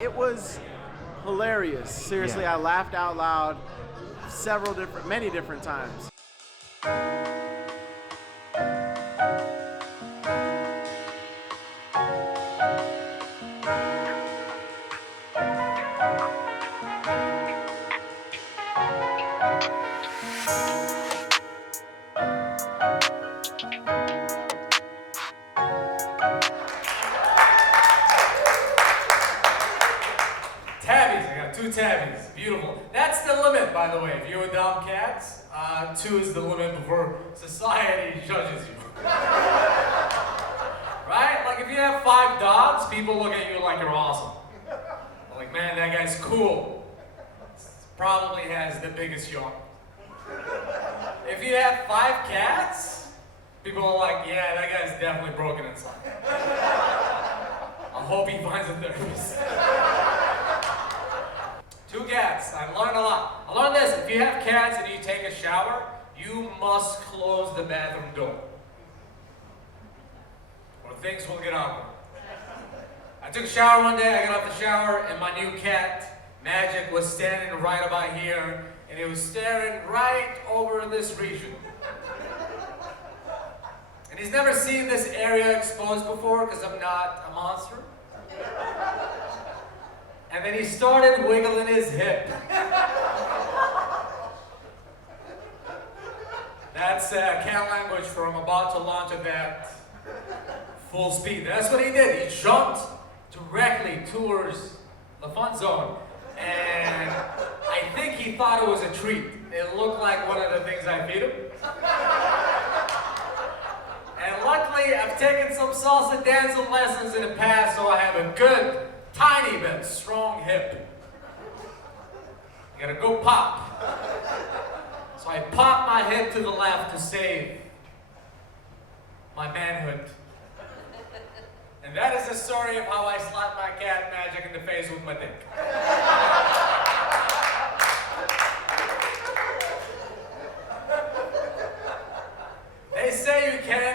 It was hilarious. Seriously, Yeah. I laughed out loud many different times. Tabbies, I got 2 tabbies. Beautiful. That's the limit, by the way. If you're a dumb cat, 2 is the limit before society judges you. Right? Like if you have 5 dogs, people look at you like you're awesome. They're like, man, that guy's cool. Probably has the biggest yacht. If you have 5 cats, people are like, yeah, that guy's definitely broken inside. I hope he finds a therapist. 2 cats. I learned a lot. I learned this. If you have cats and you take a shower, you must close the bathroom door. Or things will get awkward. I took a shower one day, I got off the shower, and my new cat, Magic, was standing right about here, and he was staring right over this region. And he's never seen this area exposed before because I'm not a monster. And then he started wiggling his hip. That's cat language for I'm about to launch a vet full speed. That's what he did. He jumped directly towards the fun zone. And I think he thought it was a treat. It looked like one of the things I feed him. And luckily, I've taken some salsa dancing lessons in the past, so I have a good, tiny bit strong hip. You gotta go pop. So I pop my hip to the left to save my manhood. And that is the story of how I slapped my cat Magic in the face with my dick. They say you can't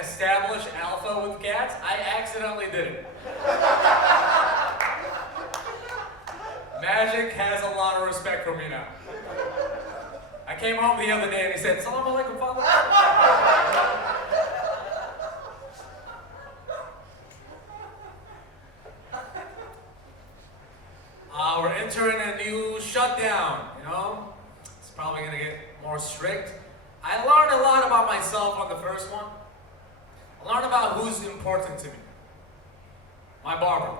establish alpha with cats. I accidentally did it. Magic has a lot of respect for me now. I came home the other day and he said, "Salam alaikum, father." We're entering a new shutdown, you know? It's probably gonna get more strict. I learned a lot about myself on the first one. I learned about who's important to me. My barber.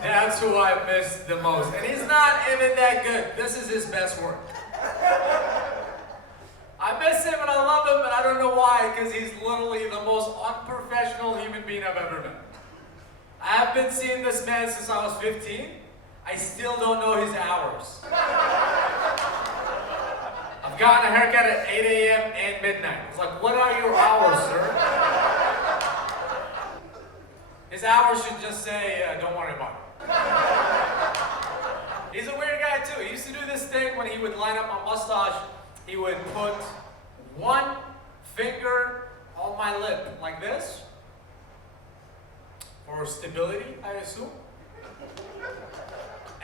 That's who I miss the most. And he's not even that good. This is his best work. I miss him and I love him, but I don't know why, because he's literally the most unprofessional human being I've ever met. I have been seeing this man since I was 15. I still don't know his hours. I've gotten a haircut at 8 a.m. and midnight. I was like, what are your hours, sir? His hours should just say, don't worry about it. He's a weird guy too. He used to do this thing when he would line up my mustache. He would put one finger on my lip like this. For stability, I assume.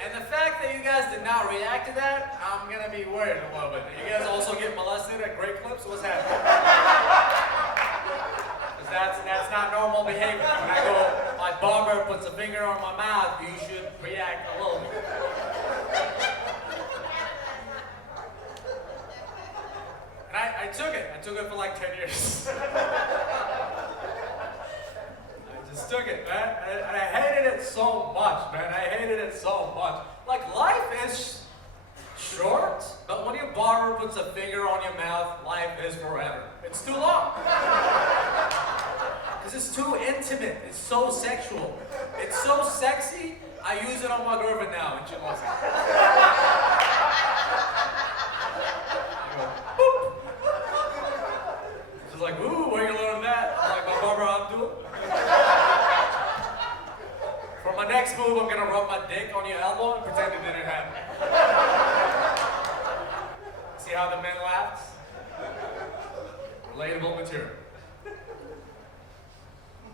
And the fact that you guys did not react to that, I'm gonna be worried a little bit. You guys also get molested at Great Clips? What's happening? Because that's not normal behavior. When I go, my barber puts a finger on my mouth, you should react a little bit. And I took it. I took it for like 10 years. Just took it, man. And I hated it so much, man. I hated it so much. Like, life is short, but when your barber puts a finger on your mouth, life is forever. It's too long. Because it's too intimate. It's so sexual. It's so sexy, I use it on my girlfriend now, and she loves it. I go, boop. She's like, ooh, where you learn that? I'm like, my barber, how to do it? For my next move, I'm gonna rub my dick on your elbow and pretend it didn't happen. See how the men laughed? Relatable material.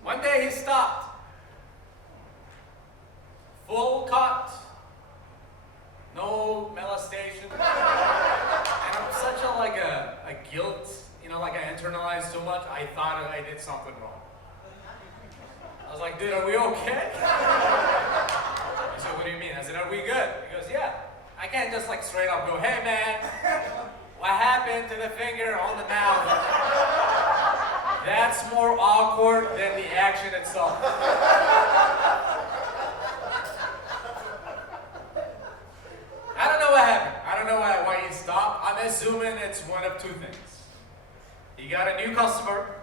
One day he stopped. full cut, no molestation. And I'm such a guilt, like I internalized so much, I thought I did something wrong. I was like, dude, are we okay? He said, what do you mean? I said, are we good? He goes, yeah. I can't just like straight up go, hey man, what happened to the finger on the mouth? That's more awkward than the action itself. I don't know what happened. I don't know why he stopped. I'm assuming it's one of two things. He got a new customer,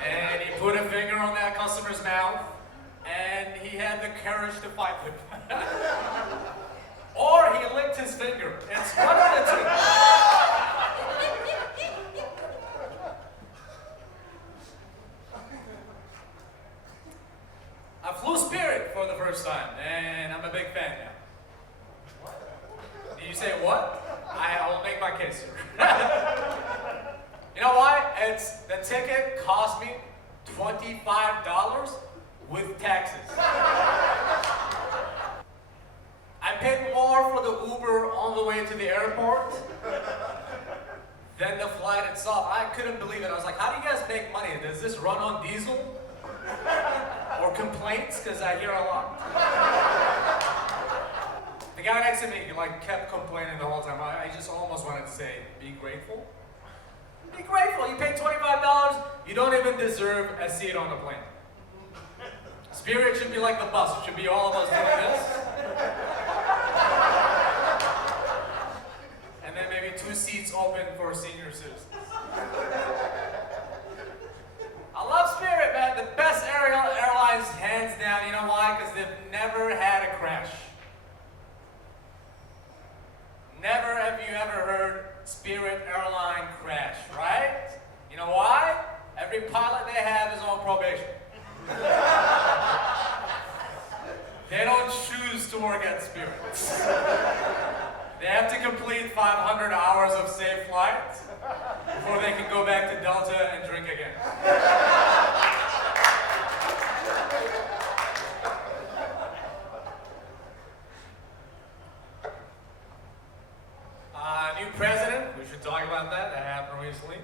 and he put a finger on that customer's mouth, and he had the courage to fight him. Or he licked his finger. It's one of the two. I flew Spirit for the first time, and I'm a big fan now. Did you say what? I'll make my case, sir. You know why? The ticket cost me $25 with taxes. I paid more for the Uber on the way to the airport than the flight itself. I couldn't believe it. I was like, how do you guys make money? Does this run on diesel? Or complaints? Because I hear a lot. The guy next to me kept complaining the whole time. I just almost wanted to say, be grateful. Be grateful. You paid $25. You don't even deserve a seat on the plane. Spirit should be like the bus. It should be all of us doing this. And then maybe 2 seats open for senior citizens. I love Spirit, man. The best airlines, hands down. You know why? Because they've never had a crash. Never have you ever heard Spirit airline crash, right? You know why? Every pilot they have is on probation. They don't choose to work at Spirit. They have to complete 500 hours of safe flights before they can go back to Delta and drink again. New president, we should talk about that. That happened recently.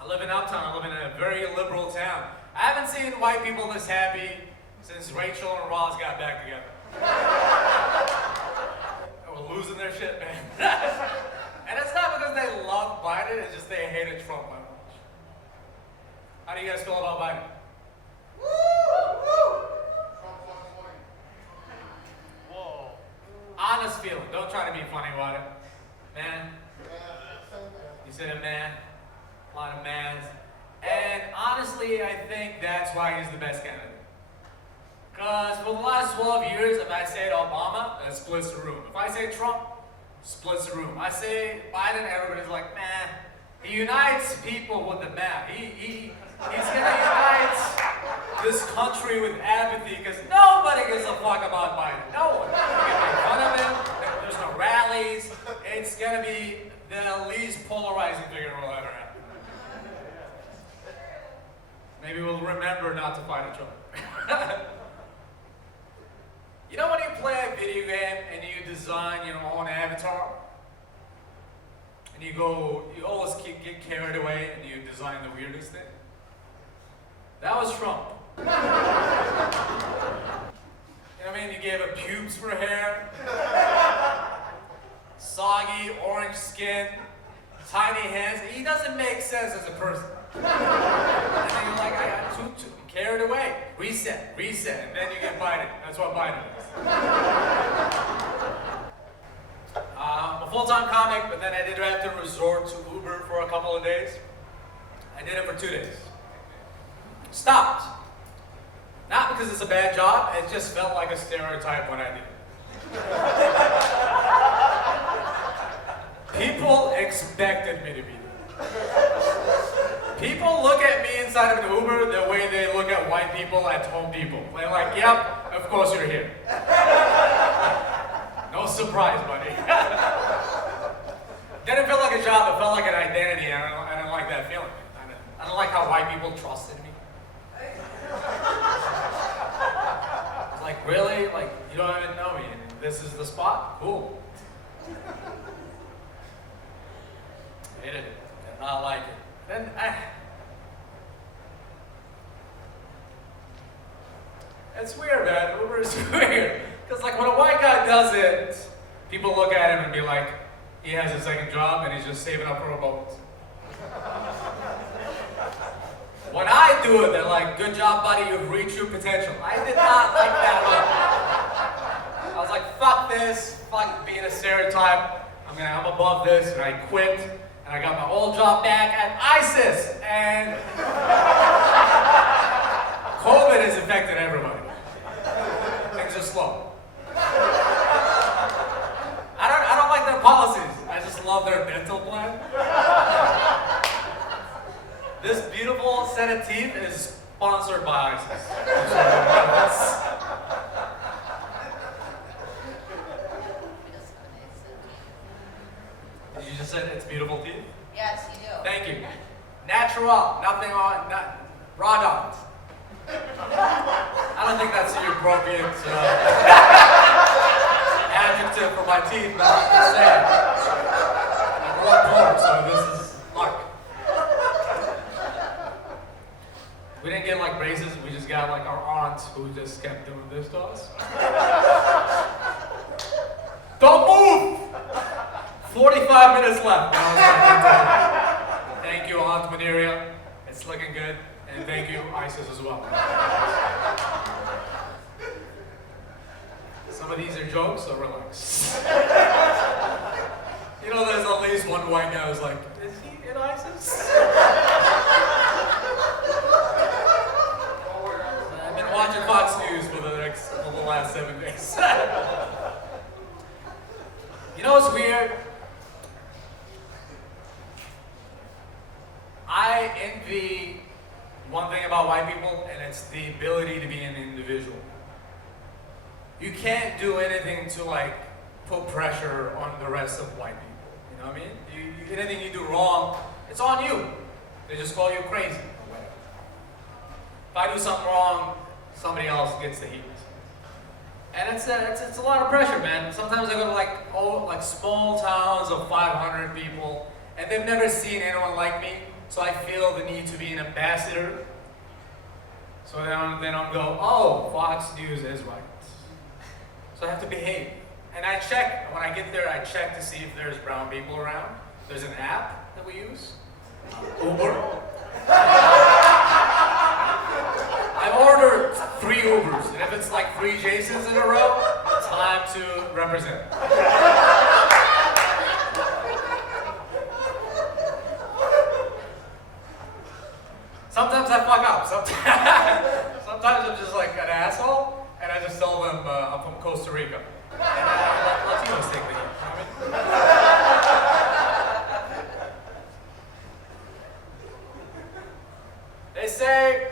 I live in Uptown. I live in a very liberal town. I haven't seen white people this happy since Rachel and Ross got back together. We're losing their shit, man. And it's not because they love Biden, it's just they hated Trump that much. How do you guys feel about Biden? Whoa. Honest feeling. Don't try to be funny about it. Man. You said a man. A lot of mans. And honestly, I think that's why he's the best candidate. Because for the last 12 years, if I say Obama, that splits the room. If I say Trump, splits the room. I say Biden, everybody's like, man, he unites people with the map. He's gonna unite this country with apathy because nobody gives a fuck about Biden. No one. You can make fun of him. There's no rallies. It's gonna be the least polarizing figure we'll ever have. Maybe we'll remember not to fight a Trump. You know when you play a video game and you design your own avatar? And you always get carried away and you design the weirdest thing? That was Trump. You know what I mean? You gave him pubes for hair, soggy orange skin, tiny hands. He doesn't make sense as a person. And then you're like, I got too carried away. Reset, and then you get Biden. That's what Biden is. I'm a full-time comic, but then I did have to resort to Uber for a couple of days. I did it for 2 days. Stopped. Not because it's a bad job, it just felt like a stereotype when I did it. People expected me to be there. People look at me inside of an Uber the way they look at white people at Home Depot. They're like, yep, of course you're here. No surprise, buddy. Didn't feel like a job, it felt like an identity. I don't like that feeling. I don't like how white people trusted me. this is the spot? Cool. Hated it. Did not like it. Then it's weird, man. Uber is weird. Because like when a white guy does it, people look at him and be like, he has a second job and he's just saving up for a boat. When I do it, they're like, good job, buddy, you've reached your potential. I did not like that at all. I was like, fuck this, fuck being a stereotype. I'm above this, and I quit, and I got my old job back at ISIS, and COVID has affected everybody. Things are slow. I don't like their policies. I just love their dental plan. This beautiful set of teeth is sponsored by ISIS. Did you just say it's beautiful teeth? Yes, you do. Thank you. Natural, nothing on, not raw dogs. I don't think that's the appropriate adjective for my teeth, but I'm just saying. I'm real poor, so this is luck. We didn't get like braces, we just got like our aunt who just kept doing this to us. Don't move! 45 minutes left. Thank you, Aunt Maneria. It's looking good. And thank you, ISIS, as well. Some of these are jokes, so relax. You know, there's at least one white guy who's like, is he in ISIS? I've been watching Fox News for the last 7 days. You know what's weird? I envy one thing about white people, and it's the ability to be an individual. You can't do anything to like put pressure on the rest of white people. You know what I mean? Anything you do wrong, it's on you. They just call you crazy. If I do something wrong, somebody else gets the heat. And it's a lot of pressure, man. Sometimes I go to like small towns of 500 people, and they've never seen anyone like me. So I feel the need to be an ambassador. So then I'll go, oh, Fox News is right. So I have to behave. And I check, when I get there, I check to see if there's brown people around. There's an app that we use, Uber. I ordered 3 Ubers, and if it's like 3 Jasons in a row, time to represent. Sometimes I fuck up. Sometimes I'm just like an asshole, and I just tell them I'm from Costa Rica. And let Latinos take the heat. You know what I mean? They say,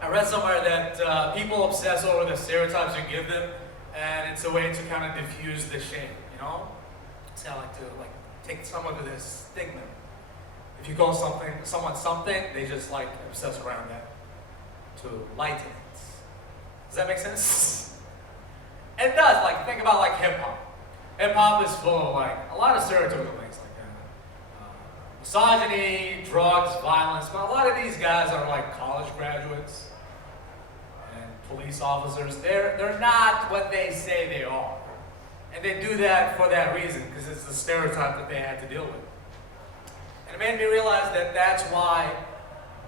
I read somewhere that people obsess over the stereotypes you give them, and it's a way to kind of diffuse the shame, you know? So I like to take some of this stigma. If you call someone something, they just like obsess around that to lighten it. Does that make sense? It does. Like think about like hip hop. Hip hop is full of like a lot of stereotypical things like misogyny, drugs, violence. But a lot of these guys are like college graduates and police officers. They're not what they say they are, and they do that for that reason because it's the stereotype that they had to deal with. And it made me realize that that's why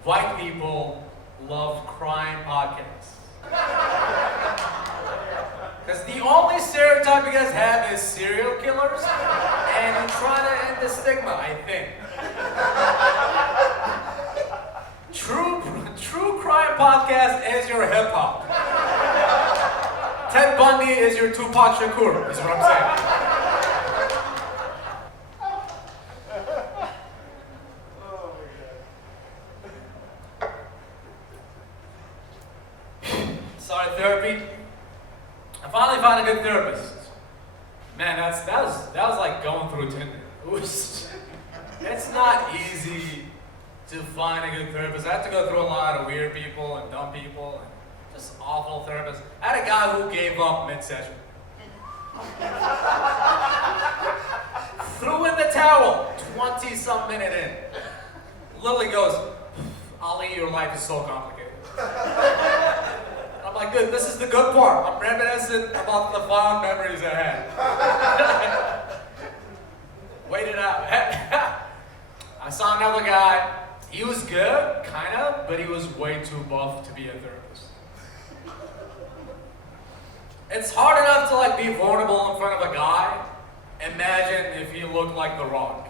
white people love crime podcasts. Because the only stereotype you guys have is serial killers, and you're trying to end the stigma, I think. True crime podcast is your hip hop. Ted Bundy is your Tupac Shakur, is what I'm saying. Sorry, therapy. I finally found a good therapist. Man, that was like going through Tinder. It's not easy to find a good therapist. I had to go through a lot of weird people and dumb people and just awful therapists. I had a guy who gave up mid-session. Threw in the towel, 20-some minute in. Lily goes, Ali, your life is so complicated. I'm like, good, this is the good part. I'm reminiscent about the fond memories I had. Wait it out. I saw another guy. He was good, kind of, but he was way too buff to be a therapist. It's hard enough to like be vulnerable in front of a guy. Imagine if he looked like The Rock.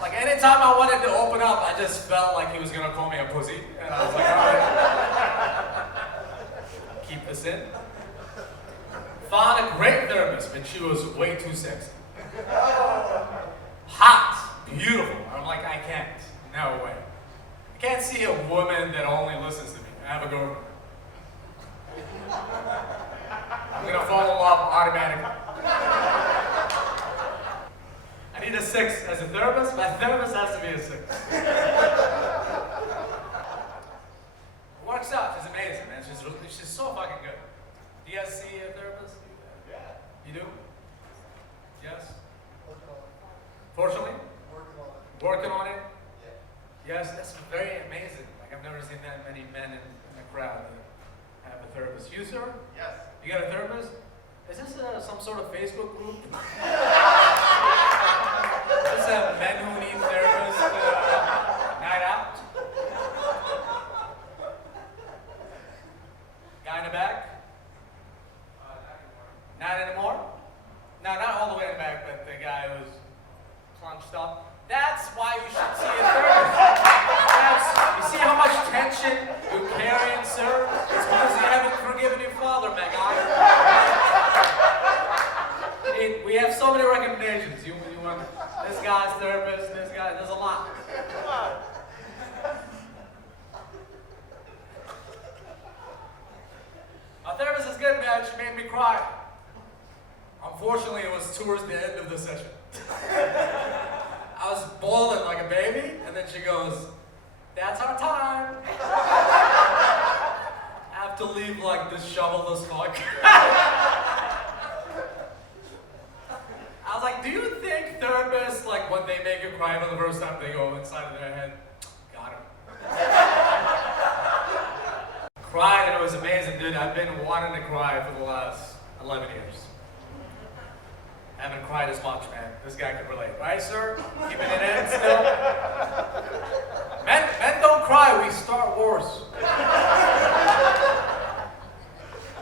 Like anytime I wanted to open up, I just felt like he was gonna call me a pussy. And I was like, alright. Keep this in. Found a great therapist, but she was way too sexy. Hot, beautiful. I'm like, I can't. No way. I can't see a woman that only listens to me. I have a girlfriend. I'm gonna fall in love automatically. I need a 6 as a therapist. My therapist has to be a 6. Works out. She's amazing, man. She's so fucking good. Do you guys see a therapist? Yeah. You do? Yes? Fortunately? Working on it? Yeah. Yes, that's very amazing. Like I've never seen that many men in the crowd that have a therapist. You, sir? Yes. You got a therapist? Is this some sort of Facebook group? Is this a men who need therapist night out? Guy in the back? Not anymore. No, not all the way in the back, but the guy who's crunched up. That's why you should see a therapist. You see how much tension you're carrying, sir? It's because you haven't forgiven your father, my guy. We have so many recommendations. You want this guy's therapist, this guy, there's a lot. My therapist is good, man. She made me cry. Unfortunately, it was towards the end of the session. I was bawling like a baby, and then she goes, "That's our time." I have to leave like this shovel-less fuck. I was like, do you think therapists, like when they make you cry for the first time, they go inside of their head, got him. Cried and it was amazing, dude. I've been wanting to cry for the last 11 years. I haven't cried as much, man. This guy could relate. Right, sir? Keeping it in still? Men don't cry, we start wars.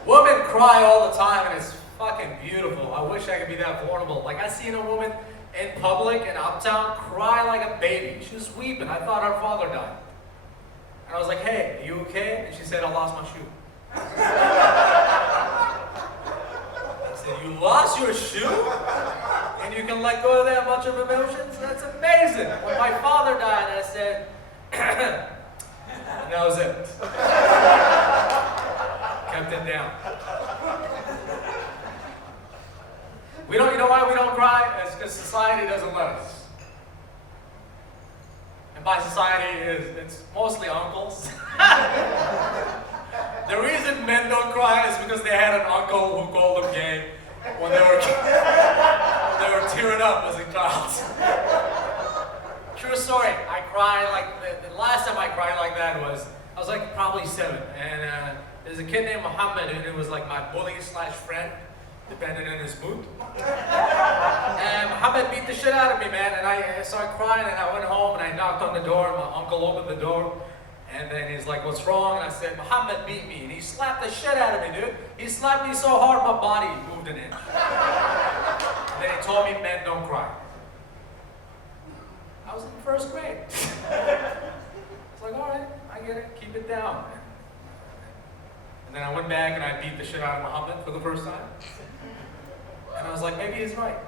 Women cry all the time and it's fucking beautiful. I wish I could be that vulnerable. Like I seen a woman in public in Uptown cry like a baby. She was weeping. I thought her father died. And I was like, hey, are you okay? And she said, I lost my shoe. I said, you lost your shoe? And you can let go of that much of emotions? That's amazing. When my father died, I said, and that was it. Kept it down. You know why we don't cry? It's because society doesn't let us. And by society, it's mostly uncles. The reason men don't cry is because they had an uncle who called them gay when they were tearing up as a child. True story. I cried like the last time I cried like that was I was like probably 7, and there's a kid named Muhammad, and it was like my bully/friend, depending on his mood. And Muhammad beat the shit out of me, man, and I started crying, and I went home and I knocked on the door. My uncle opened the door, and then he's like, "What's wrong?" And I said, "Muhammad beat me," and he slapped the shit out of me, dude. He slapped me so hard my body moved an inch. And then he told me men don't cry. I was in 1st grade. It's like, all right, I get it, keep it down. And then I went back and I beat the shit out of Muhammad for the first time. And I was like, maybe he's right.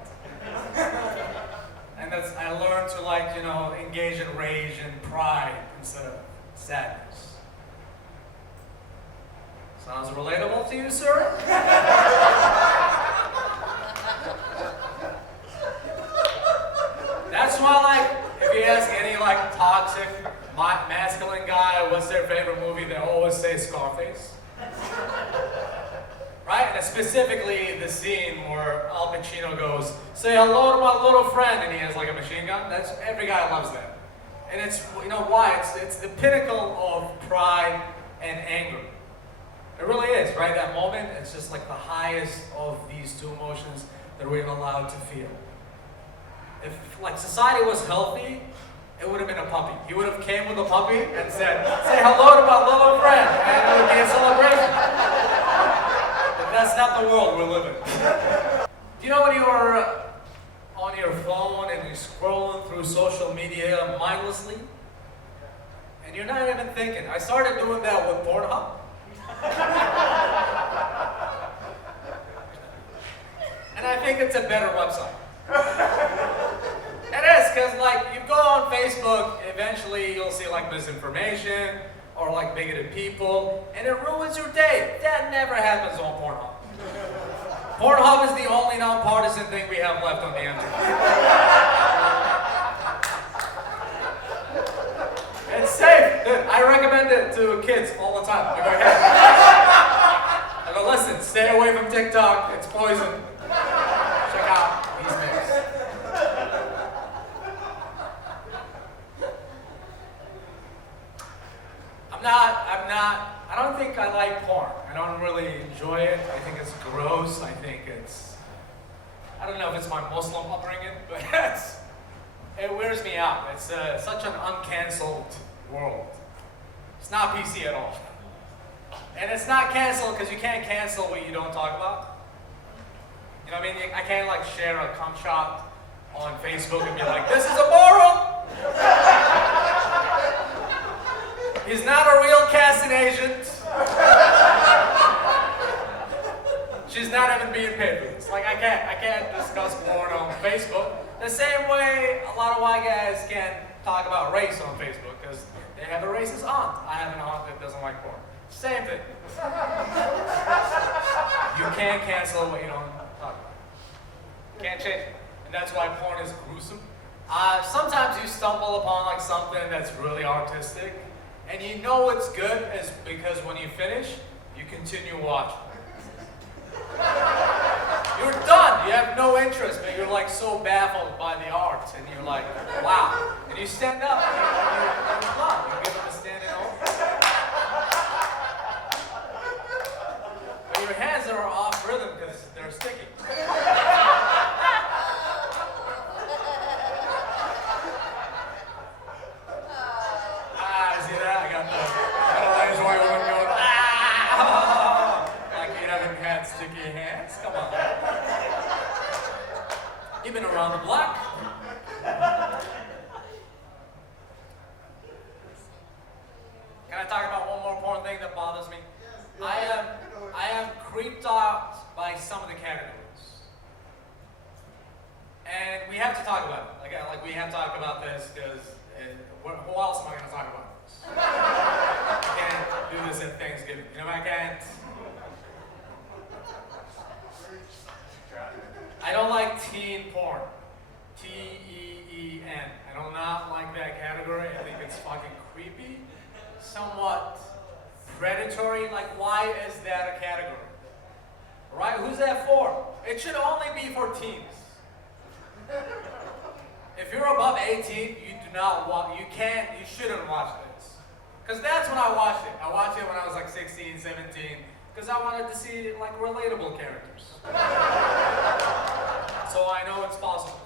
And I learned to engage in rage and pride instead of sadness. Sounds relatable to you, sir? That's why, if you ask any toxic masculine guy what's their favorite movie, they always say Scarface. Right? And specifically the scene where Al Pacino goes, "Say hello to my little friend," and he has like a machine gun. That's every guy loves that, and it's why it's the pinnacle of pride and anger. It really is, right? That moment, it's just like the highest of these two emotions that we're allowed to feel. If like society was healthy, it would have been a puppy. He would have came with a puppy and said, "Say hello to my little friend," and it would be a celebration. But that's not the world we're living in. Do you know when you are on your phone and you're scrolling through social media mindlessly, and you're not even thinking? I started doing that with Pornhub. And I think it's a better website. It is, because like you go on Facebook, eventually you'll see like misinformation or like bigoted people, and it ruins your day. That never happens on Pornhub. Pornhub is the only nonpartisan thing we have left on the internet. It's safe. Dude, I recommend it to kids all the time. I go, hey. I go, listen, stay away from TikTok. It's poison. Check out these mix. I don't think I like porn. I don't really enjoy it. I think it's gross. I don't know if it's my Muslim upbringing, but it wears me out. It's such an uncancelled world. It's not PC at all. And it's not canceled because you can't cancel what you don't talk about. You know what I mean? I can't like share a cum shot on Facebook and be like, "This is immoral." He's not a real casting agent. She's not even being paid for this. Like I can't discuss porn on Facebook. The same way a lot of white guys can't talk about race on Facebook because they have a racist aunt. I have an aunt that doesn't like porn. Same thing. You can't cancel what you don't talk about. Can't change it. And that's why porn is gruesome. Sometimes you stumble upon like something that's really artistic, and you know it's good is because when you finish, you continue watching. You're done. You have no interest, but you're like so baffled by the art, and you're like, wow. And you stand up, and you're done. You give them a standing ovation. But your hands are off rhythm because they're sticky. See that? I got the laser white one going, like you haven't had sticky hands. Come on. You've been around the block. Can I talk about one more porn thing that bothers me? I am creeped out by some of the categories. And we have to talk about it. Like we have to talk about this because who else am I going to talk about this? I can't do this at Thanksgiving. You know, I can't. I don't like teen porn. T-E-E-N. I do not like that category. I think it's fucking creepy. Somewhat predatory. Like, why is that a category? Right? Who's that for? It should only be for teens. If you're above 18, you do not watch, you shouldn't watch this. Because that's when I watched it. I watched it when I was like 16, 17, because I wanted to see like relatable characters. So I know it's possible.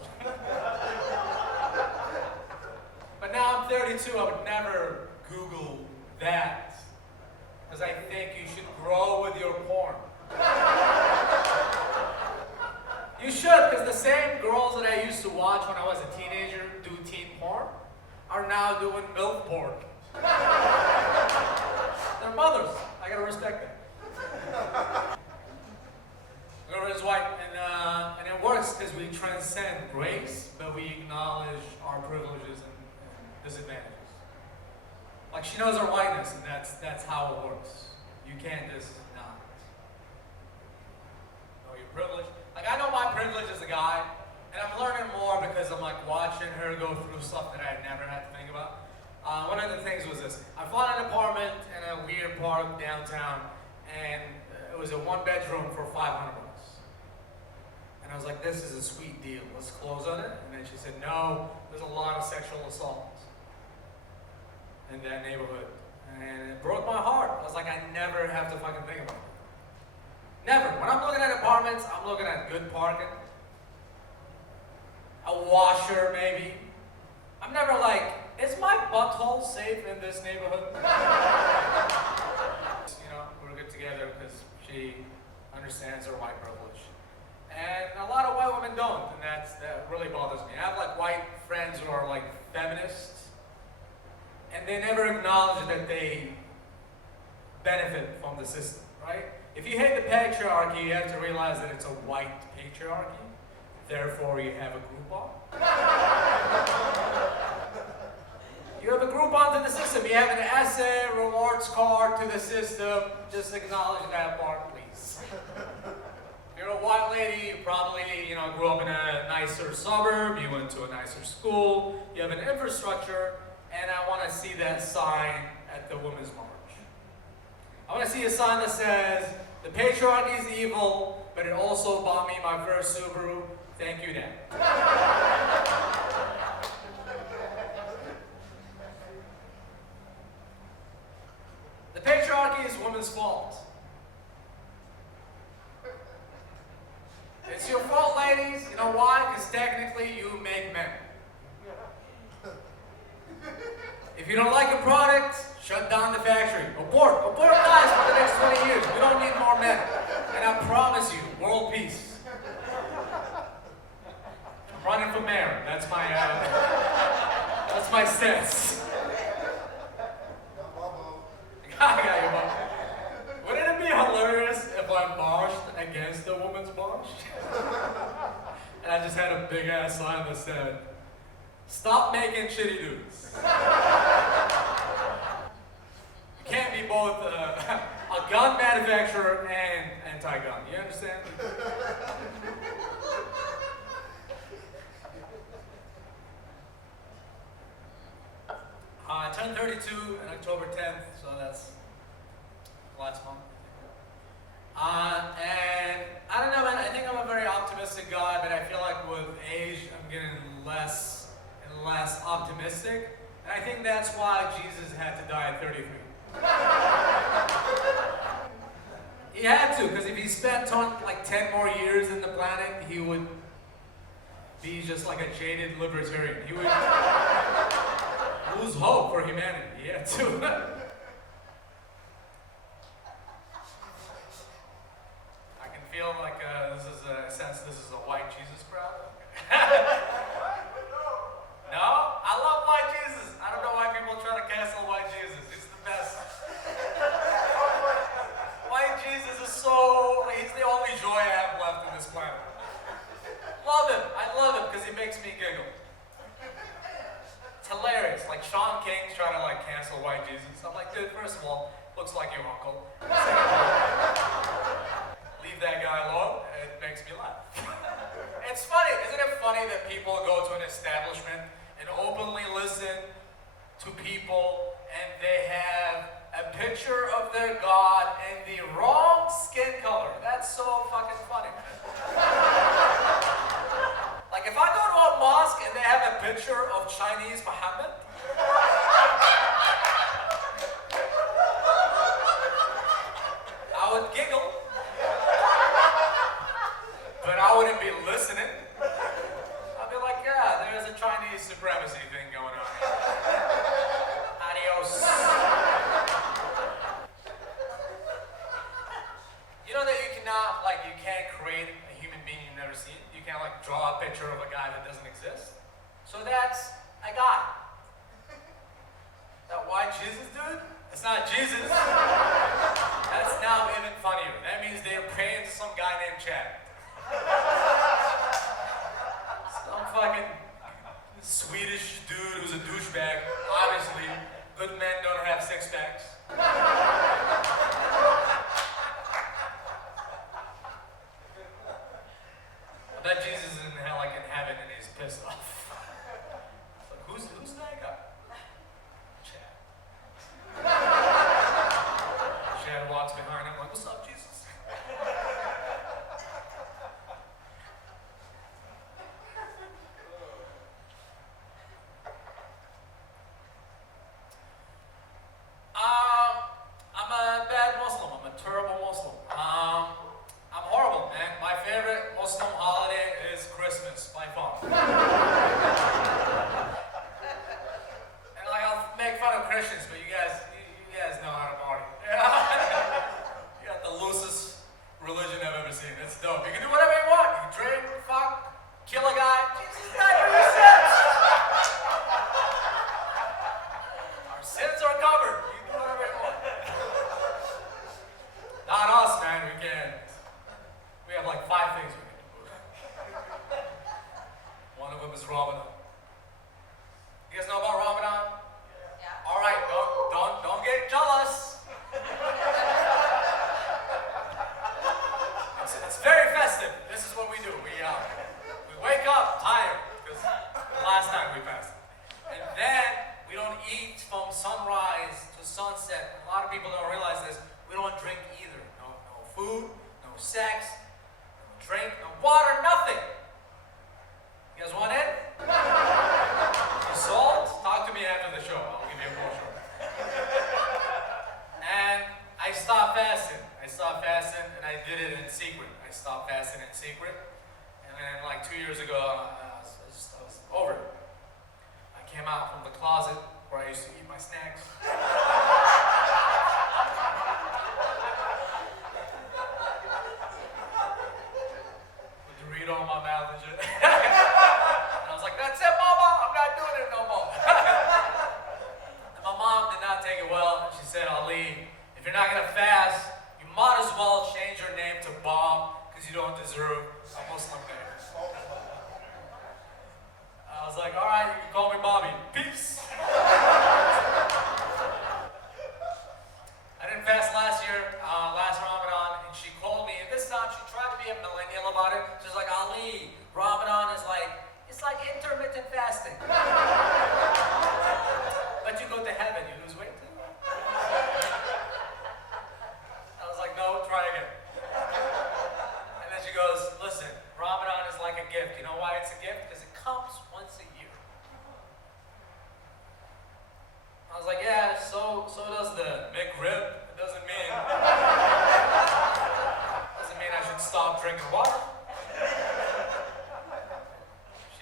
But now I'm 32, I would never Google that. Because I think you should grow with your porn. You should, because the same girls that I used to watch when I was a teenager do teen porn are now doing MILF porn. They're mothers. I gotta respect them. Girl is white, and it works because we transcend race, but we acknowledge our privileges and disadvantages. Like she knows her whiteness, and that's how it works. You can't just not know your privilege. Like I know my privilege as a guy, and I'm learning more because I'm like watching her go through stuff that I never had to think about. One of the things was this. I found an apartment in a weird park downtown, and It was a one-bedroom for $500. And I was like, this is a sweet deal. Let's close on it. And then she said, no, there's a lot of sexual assaults in that neighborhood. And it broke my heart. I was like, I never have to fucking think about it. Never. When I'm looking at apartments, I'm looking at good parking. A washer, maybe. I'm never like, is my butthole safe in this neighborhood? You know, we're good together because she understands her white privilege. And a lot of white women don't, and that really bothers me. I have like white friends who are like feminists, and they never acknowledge that they benefit from the system, right? If you hate the patriarchy, you have to realize that it's a white patriarchy. Therefore, you have a Groupon. You have a Groupon to the system. You have an essay, rewards card to the system. Just acknowledge that part, please. You're a white lady, you probably, grew up in a nicer suburb, you went to a nicer school, you have an infrastructure, and I want to see that sign at the Women's March. I want to see a sign that says, the patriarchy is evil, but it also bought me my first Subaru. Thank you, Dad. The patriarchy is women's fault. It's your fault, ladies. You know why? Because technically you make men. If you don't like a product, shut down the factory. Abort guys for the next 20 years. We don't need more men. And I promise you, world peace. I'm running for mayor. That's my stance. I got your mom. Wouldn't it be hilarious if I marched against the Women's March? And I just had a big ass sign that said, stop making shitty dudes. You can't be both a gun manufacturer and anti-gun. You understand? I turned 32 on October 10th, so that's last month. And I don't know, man, I think I'm a very optimistic guy, but I feel like with age, I'm getting less and less optimistic. And I think that's why Jesus had to die at 33. He had to, because if he spent like 10 more years in the planet, he would be just like a jaded libertarian. He would lose hope for humanity. He had to. Feel like this is a white Jesus crowd. No? I love white Jesus. I don't know why people try to cancel white Jesus. He's the best. White Jesus is he's the only joy I have left on this planet. Love him. I love him because he makes me giggle. It's hilarious. Like Sean King's trying to cancel white Jesus. I'm like, dude, first of all, looks like your uncle. Leave that guy alone, it makes me laugh. It's funny, isn't it funny that people go to an establishment and openly listen to people and they have a picture of their God in the wrong skin color? That's so fucking funny. Like if I go to a mosque and they have a picture of Chinese Muhammad, I would giggle. But I wouldn't be listening. I'd be like, yeah, there's a Chinese supremacy thing going on here. Adios. You know that you can't create a human being you've never seen. You can't draw a picture of a guy that doesn't exist. So that's a guy. That white Jesus dude, it's not Jesus. That's now even funnier. That means they're praying to some guy named Chad. Some fucking Swedish dude who's a douchebag. Obviously, good men don't have six packs. I bet Jesus is in heaven and he's pissed off. It's like, who's that guy? Chad. Chad walks behind him like, what's up, Jesus? I'm a bad Muslim. I'm a terrible Muslim. I'm horrible, man. My favorite Muslim holiday is Christmas, by far. And like, I'll make fun of Christians, but you guys know how to party. You got the loosest religion I've ever seen. It's dope. You can do whatever you want. You can drink, fuck, kill a guy. Jesus died for your sins. Our sins are covered. You can do whatever you want. Not us, man. We can't. We have like 5 things we can do. One of them is Ramadan. You guys know about Ramadan? Yeah. All right, don't get jealous. It's very festive. This is what we do. We wake up tired because the last time we fasted, and then we don't eat from sunrise to sunset. A lot of people don't realize this. We don't drink either. No food, no sex, no drink, no water, nothing. You guys want it? Salt? Talk to me after the show. I'll give you a more show. And I stopped fasting. And I did it in secret. I stopped fasting in secret. And then like 2 years ago, I was over it. I came out from the closet where I used to eat my snacks. With Dorito in my mouth and shit. And I was like, that's it, Mama. I'm not doing it no more. And my mom did not take it well. She said, Ali, if you're not going to fast, you might as well change your name to Bob because you don't deserve a Muslim name. I was like, all right, you can call me Bobby. Peace. I didn't fast last year, last Ramadan, and she called me, and this time she tried to be a millennial about it. She was like, Ali, Ramadan is it's like intermittent fasting. But you go to heaven, you lose weight too. I was like, no, try again. And then she goes, listen, Ramadan is like a gift. You know why it's a gift? Because it comes once a year. I was like, yeah, so does the McRib. It doesn't mean I should stop drinking water.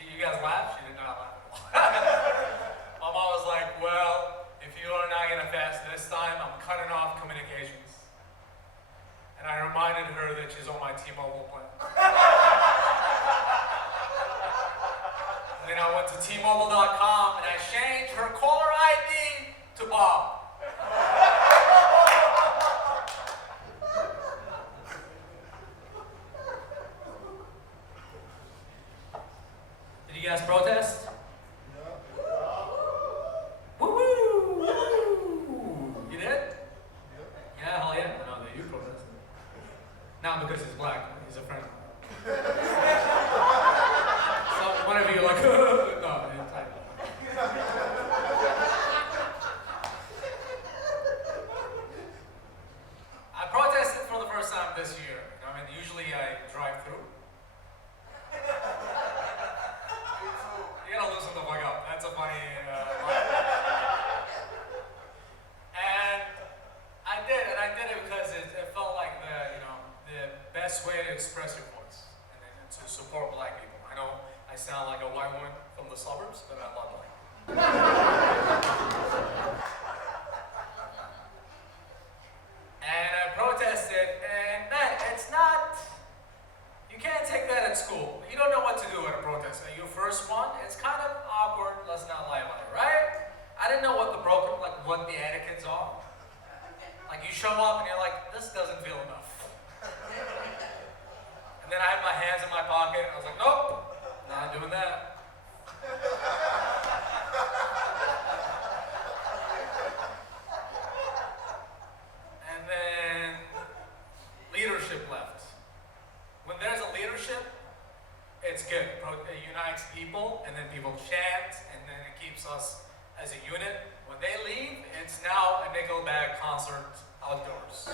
You guys laughed? She did not laugh at all. My mom was like, well, if you are not going to fast this time, I'm cutting off communications. And I reminded her that she's on my T-Mobile plan. And then I went to T-Mobile.com and I changed her caller ID to Bob. Did you guys protest? Woo-hoo! You did? Yeah, hell yeah. I know that you protested. Not because he's black. He's a friend. So one of you are like, no, it's like. I protested for the first time this year. I mean, usually I drive through. You gotta loosen the fuck up. That's a funny line. And I did it because it felt like the best way to express your voice and to support black people. I know I sound like a white woman from the suburbs, but I love black people. And I protested, and man, it's not. You can't take that at school. You don't know what to do at a protest. Your first one, it's kind of awkward. Let's not lie about it, right? I didn't know what the etiquettes are. Like you show up and you're like, this doesn't feel enough. And then I had my hands in my pocket. I was like, nope, not doing that. And then leadership left. When there's a leadership, it's good. It unites people, and then people chant, and then it keeps us as a unit. When they leave, it's now a Nickelback concert outdoors.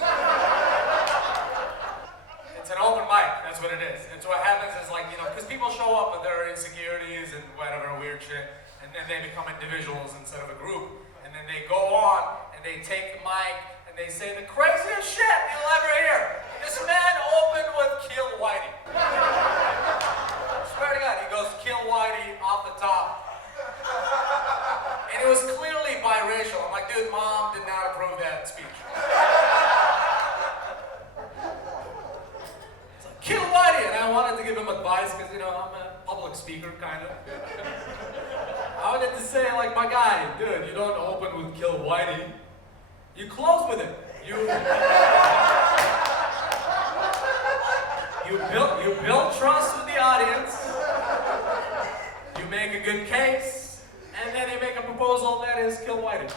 what it is. And so what happens is like, because people show up with their insecurities and whatever weird shit, and then they become individuals instead of a group. And then they go on and they take the mic and they say the craziest shit you'll ever hear. This man opened with Kill Whitey. I swear to God, he goes Kill Whitey off the top. And it was clearly biracial. I'm like, dude, mom did not approve that speech. It's like, Kill Whitey! And I wanted to give him advice because, I'm a public speaker, kind of. I wanted to say, like, my guy, dude, you don't open with Kill Whitey. You close with it. You build trust with the audience. You make a good case, and then you make a proposal that is Kill Whitey.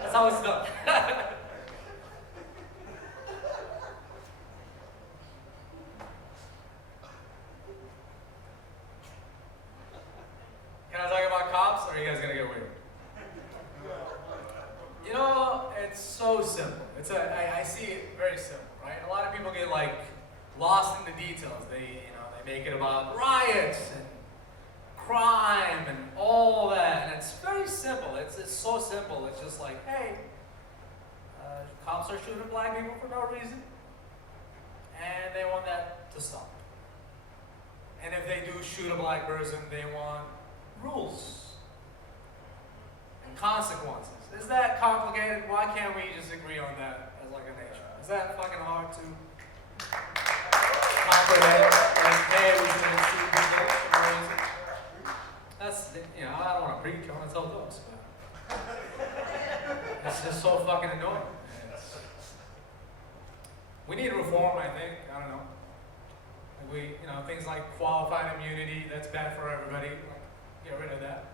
That's how it's done. Can I talk about cops, or are you guys gonna get weird? It's so simple. I see it very simple, right? A lot of people get like lost in the details. They make it about riots and crime and all that, and it's very simple. It's so simple. It's just like, hey, cops are shooting black people for no reason, and they want that to stop. And if they do shoot a black person, they want rules and consequences. Is that complicated? Why can't we just agree on that as like a nation? Is that fucking hard to comprehend? Like, hey, we shouldn't shoot people for no reason. That's, I don't want to preach, I want to tell jokes. It's just so fucking annoying. We need reform, I think. I don't know. Things like qualified immunity, that's bad for everybody. Get rid of that.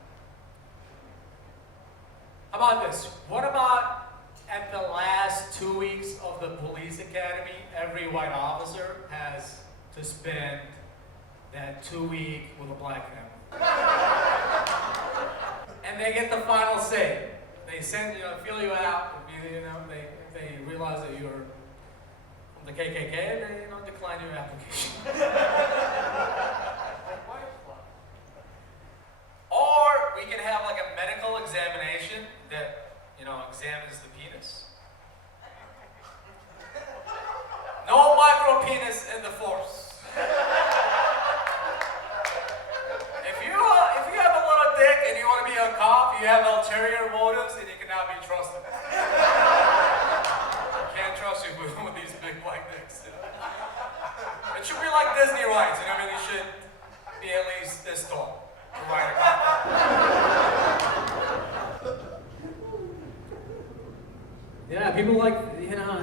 How about this? What about at the last 2 weeks of the police academy, every white officer has to spend that 2 week with a black family. And they get the final say. They send, feel you out, they realize that you're from the KKK, they, decline your application. Or we can have like a medical examination that, examines the penis. No micro penis in the force. If you have a little dick and you want to be a cop, you have ulterior motives and you cannot be trusted. I can't trust you with these big black dicks. It should be like Disney rides, you should be at least this tall to ride a cop. Yeah, people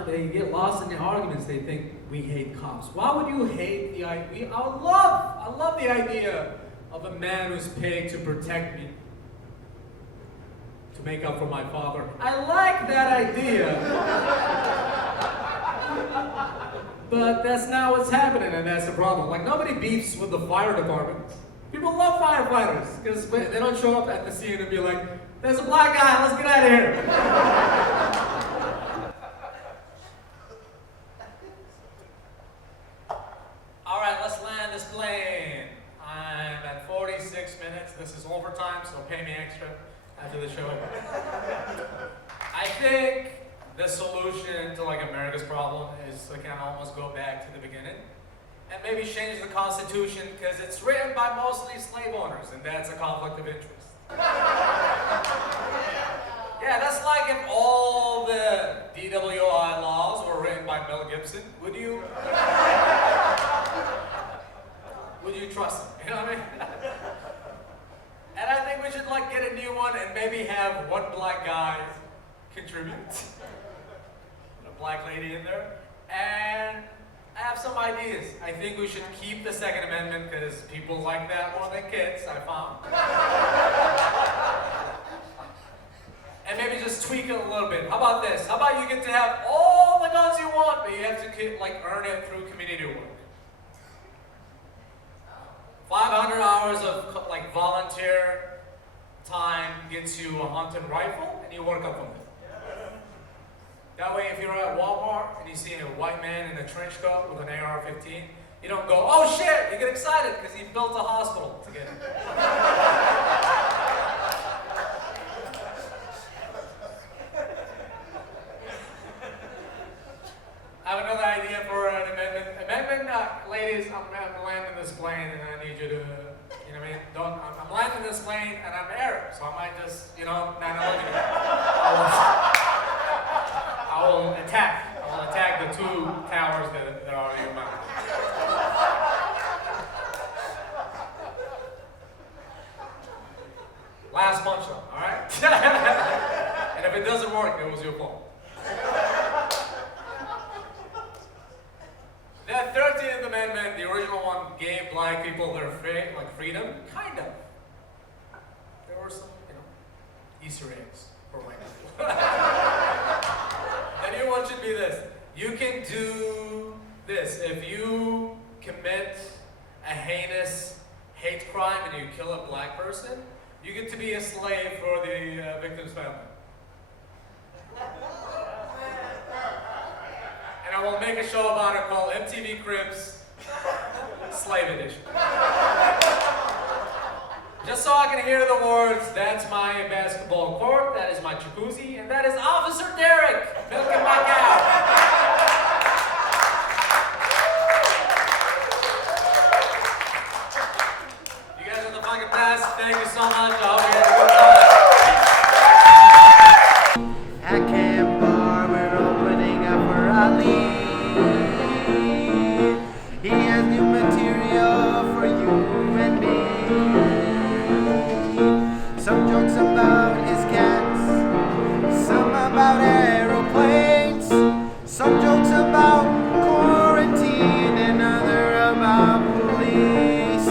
they get lost in the arguments. They think we hate cops. Why would you hate the idea? I love the idea of a man who's paid to protect me, to make up for my father. I like that idea. But that's not what's happening, and that's the problem. Like, nobody beefs with the fire department. People love firefighters, because they don't show up at the scene and be like, there's a black guy, let's get out of here. All right, let's land this plane. I'm at 46 minutes. This is overtime, so pay me extra after the show. I think the solution to America's problem is to kind of almost go back to the beginning and maybe change the Constitution, because it's written by mostly slave owners, and that's a conflict of interest. Yeah, that's like if all the DWI laws were written by Mel Gibson. Would you trust him? You know what I mean? And I think we should get a new one and maybe have one black guy contribute. A black lady in there. And I have some ideas. I think we should keep the Second Amendment because people like that more than kids, I found. And maybe just tweak it a little bit. How about this? How about you get to have all the guns you want, but you have to earn it through community work. 500 hours of volunteer time gets you a hunting rifle, and you work up from it. That way, if you're at Walmart and you see a white man in a trench coat with an AR-15, you don't go, oh shit, you get excited because he built a hospital to get it. I have another idea for an amendment. Ladies, I'm landing this plane and I need you to, you know what I mean? I'm landing this plane and I'm Arab, so I might just, not look at you. I will attack the two towers that are in your mouth. Last punchline, all right? And if it doesn't work, it was your fault. That 13th Amendment, the original one, gave black people their freedom, kind of. There were some, Easter eggs for white people. The new one should be this. You can do this. If you commit a heinous hate crime and you kill a black person, you get to be a slave for the victim's family. And I will make a show about it called MTV Cribs Slave Edition. Just so I can hear the words, that's my basketball court, that is my jacuzzi, and that is Officer Derek milking my cow. You guys are the fucking best. Thank you so much. I hope you had a good time. At Camp Bar, we're opening up for Ali. He has new material for you and me. Some jokes about his cats, some about aeroplanes, some jokes about quarantine, and other about police.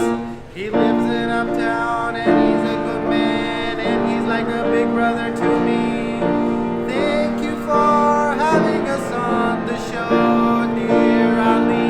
He lives in Uptown and he's a good man and he's like a big brother to me. Thank you for having us on the show, dear Ali.